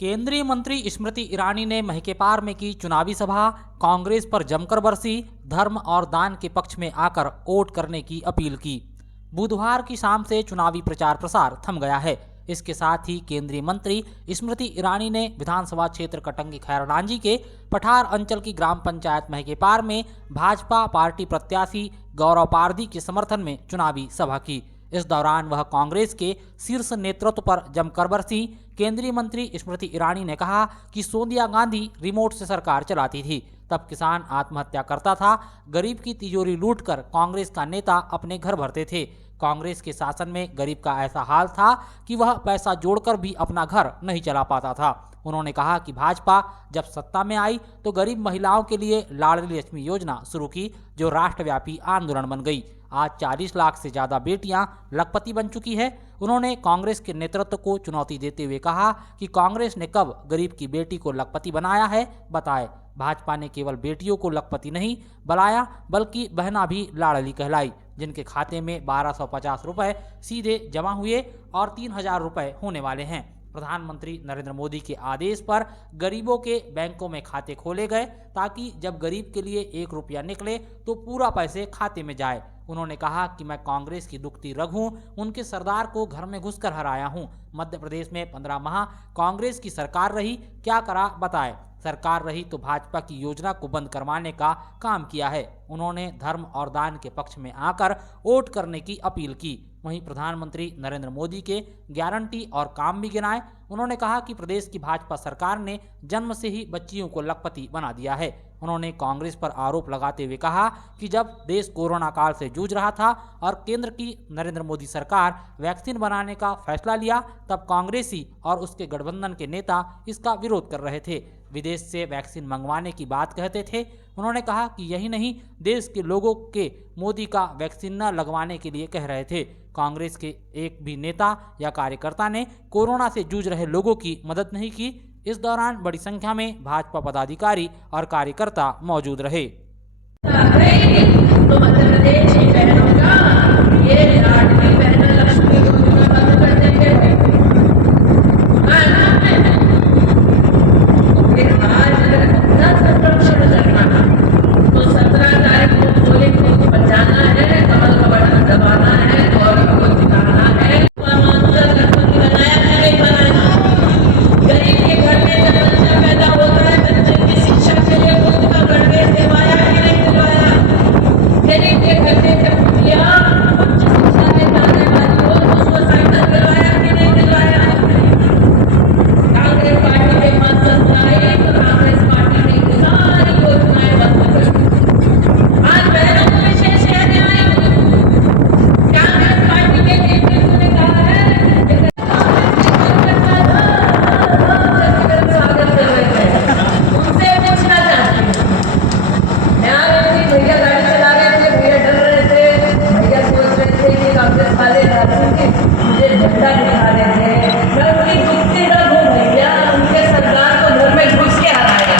केंद्रीय मंत्री स्मृति ईरानी ने महकेपार में की चुनावी सभा, कांग्रेस पर जमकर बरसी, धर्म और दान के पक्ष में आकर वोट करने की अपील की। बुधवार की शाम से चुनावी प्रचार प्रसार थम गया है। इसके साथ ही केंद्रीय मंत्री स्मृति ईरानी ने विधानसभा क्षेत्र कटंगी खैरनांजी के पठार अंचल की ग्राम पंचायत महकेपार में भाजपा पार्टी प्रत्याशी गौरव पारधी के समर्थन में चुनावी सभा की। इस दौरान वह कांग्रेस के शीर्ष नेतृत्व पर जमकर बरसी। केंद्रीय मंत्री स्मृति ईरानी ने कहा कि सोनिया गांधी रिमोट से सरकार चलाती थी, तब किसान आत्महत्या करता था, गरीब की तिजोरी लूटकर कांग्रेस का नेता अपने घर भरते थे। कांग्रेस के शासन में गरीब का ऐसा हाल था कि वह पैसा जोड़कर भी अपना घर नहीं चला पाता था। उन्होंने कहा कि भाजपा जब सत्ता में आई तो गरीब महिलाओं के लिए लाडली लक्ष्मी योजना शुरू की, जो राष्ट्रव्यापी आंदोलन बन गई। आज 40 लाख से ज़्यादा बेटियां लखपति बन चुकी है। उन्होंने कांग्रेस के नेतृत्व को चुनौती देते हुए कहा कि कांग्रेस ने कब गरीब की बेटी को लखपति बनाया है, बताए। भाजपा ने केवल बेटियों को लखपति नहीं बनाया बल्कि बहना भी लाडली कहलाई, जिनके खाते में 1250 रुपये सीधे जमा हुए और 3000 रुपये होने वाले हैं। प्रधानमंत्री नरेंद्र मोदी के आदेश पर गरीबों के बैंकों में खाते खोले गए ताकि जब गरीब के लिए 1 रुपया निकले तो पूरा पैसे खाते में जाए। उन्होंने कहा कि मैं कांग्रेस की दुखती रग हूं, उनके सरदार को घर में घुसकर हराया हूं। मध्य प्रदेश में 15 माह कांग्रेस की सरकार रही, क्या करा बताएं। सरकार रही तो भाजपा की योजना को बंद करवाने का काम किया है। उन्होंने धर्म और दान के पक्ष में आकर वोट करने की अपील की। वहीं प्रधानमंत्री नरेंद्र मोदी के गारंटी और काम भी गिनाए। उन्होंने कहा कि प्रदेश की भाजपा सरकार ने जन्म से ही बच्चियों को लखपति बना दिया है। उन्होंने कांग्रेस पर आरोप लगाते हुए कहा कि जब देश कोरोना काल से जूझ रहा था और केंद्र की नरेंद्र मोदी सरकार वैक्सीन बनाने का फैसला लिया, तब कांग्रेसी और उसके गठबंधन के नेता इसका विरोध कर रहे थे, विदेश से वैक्सीन मंगवाने की बात कहते थे। उन्होंने कहा कि यही नहीं, देश के लोगों के मोदी का वैक्सीन न लगवाने के लिए कह रहे थे। कांग्रेस के एक भी नेता या कार्यकर्ता ने कोरोना से जूझ रहे लोगों की मदद नहीं की। इस दौरान बड़ी संख्या में भाजपा पदाधिकारी और कार्यकर्ता मौजूद रहे। तो मध्य प्रदेश की बहनों का ये लाडली बहन लक्ष्मी योजना बंद कर देंगे। फिर आज अपना संरक्षण करना तो 17 तारीख को पोलिंग बूथ पर जाना है, कमल का बटन दबाना है और को जिताना है। गणपति बनाया है नहीं बनाया। गरीब के घर में जब बच्चा पैदा होता है, बच्चे की शिक्षा के लिए मुफ्त का गणवेश दिलवाया कि नहीं दिलवाया। गरीब के घर में जब पुत्रियां उच्च शिक्षा में जाने वाली हो तो उसको साइकिल दिलवाया कि नहीं दिलवाया। कांग्रेस पार्टी के पास सत्ता आई तो कांग्रेस पार्टी ने सारी योजनाएं बंद कर दी। आज बहनों को विशेष यादें आई। कांग्रेस पार्टी के नेतृत्व ने कहा है उनसे पूछना चाहती हूँ। भैया गाड़ी चला रहे थे, भैया डर रहे थे, भैया सोच रहे थे कि कांग्रेस वाले मुझे झंडा दिखा रहे थे। मैं उनकी दुखती रग हूँ भैया, उनके सरदार को घर में घुस के हराया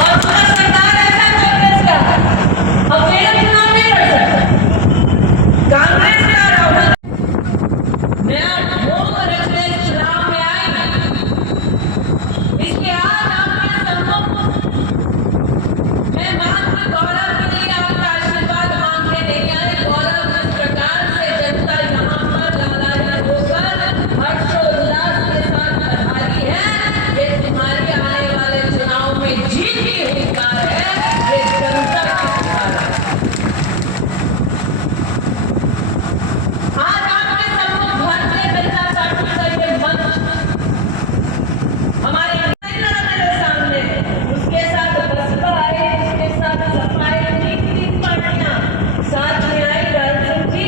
और पूरा सरदार ऐसा कांग्रेस का अब मेरा चुनाव नहीं लड़ सकता। कांग्रेस का राहुल नया ढोंग रचने चुनाव में आएगा। इसके आज आपके सम्मुख मैं मात्र गौरव के लिए आपका आशीर्वाद मांगने नहीं आई। गौरव जिस प्रकार से जनता यहाँ पर लालायित होकर हर्षोल्लास के साथ बधाई है, ये तुम्हारे आने वाले चुनाव में जीत की हुंकार है, ये जनता की हुंकार है। आज आपके सम्मुख भारतीय जनता पार्टी का ये मंच हमारे मेरे सामने, उसके साथ बसपा आई, उसके साथ सपा आई, 3 पार्टियां साथ में आई। राजन जी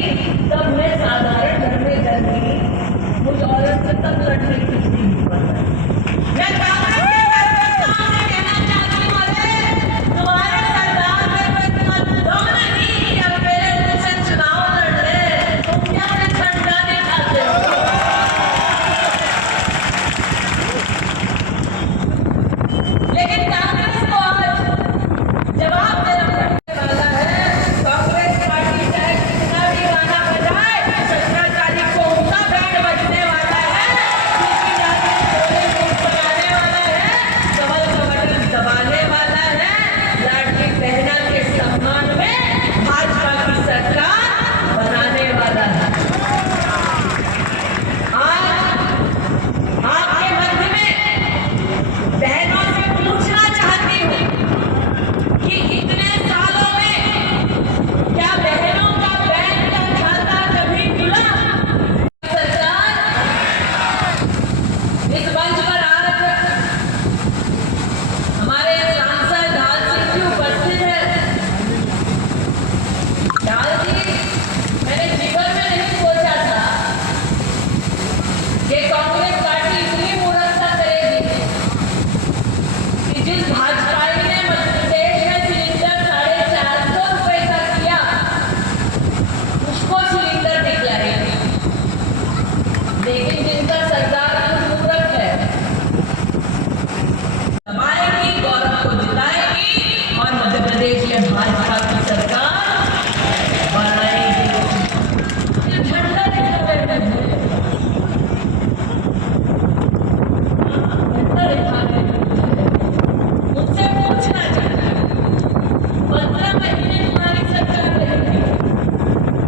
तब मैं साधारण घर में जन्मी, मुझ औरत से तब लड़ने की मैं कांग्रेस के कार्यकर्ताओं से कहना चाहती हूँ, अरे तुम्हारे सरदार में कोई इतना दम नहीं कि अकेले तुमसे चुनाव लड़ रहे, तुम क्या झंडा नहीं खाते हो। लेकिन कांग्रेस को आज जवाब देना पड़ने वाला है। कांग्रेस पार्टी चाहे कितना भी गाना बजाए, 17 तारीख को उनका बैंड बजने वाला है। ये कांग्रेस पार्टी इतनी मूर्खता करेगी कि जिस भाजपाई ने मध्य प्रदेश में सिलेंडर 450 रुपए का किया उसको सिलेंडर दिखलाएगी, लेकिन जिनका सरकार मूर्ख है दबाएगी, गौरव को जिताएगी और मध्य प्रदेश में भाजपा की सरकार बनाएगी। ये झंडा दिखा रहे हैं, झंडा दिखा रहे हैं। मुझसे पूछना चाहिए 15 महीने तुम्हारी सरकार रहेगी,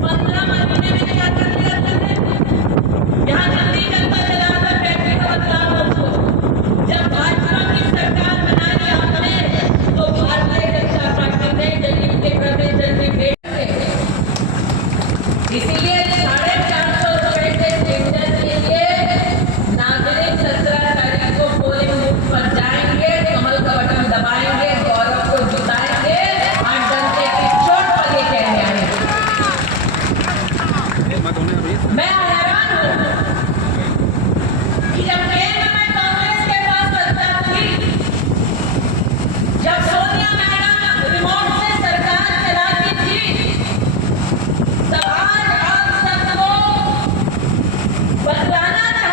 15 महीने में क्या कर लिया तुमने? यहाँ जल्दी जनता चला कर बैठे का बदलाव हो। जब भाजपा की सरकार बनाई हमने तो भारतीय जनता पार्टी ने जल्दी के घर में जल्दी बैठ गए। इसीलिए 450 रुपए के सिलेंडर के लिए नागरिक 17 तारीख को पोलिंग बूथ पर जाएंगे, कमल का बटन दबाएंगे, गौरव को जिताएंगे और जनता की चोट पर ये कहने आएंगे। मैं हैरान हूं कि जब केंद्र में कांग्रेस के पास सत्ता थी, जब सोनिया मैडम रिमोट से सरकार चलाती थी, तब आज आप सबको बताना था।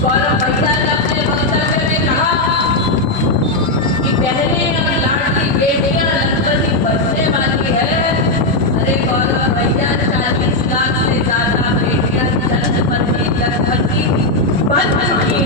गौरव भैया ने अपने वक्तव्य में कहा कि बहनें और लाडली बेटियां लखपति बचने वाली है। अरे गौरव भैया 40 लाख से ज्यादा बेटियां लखपति बच चुकी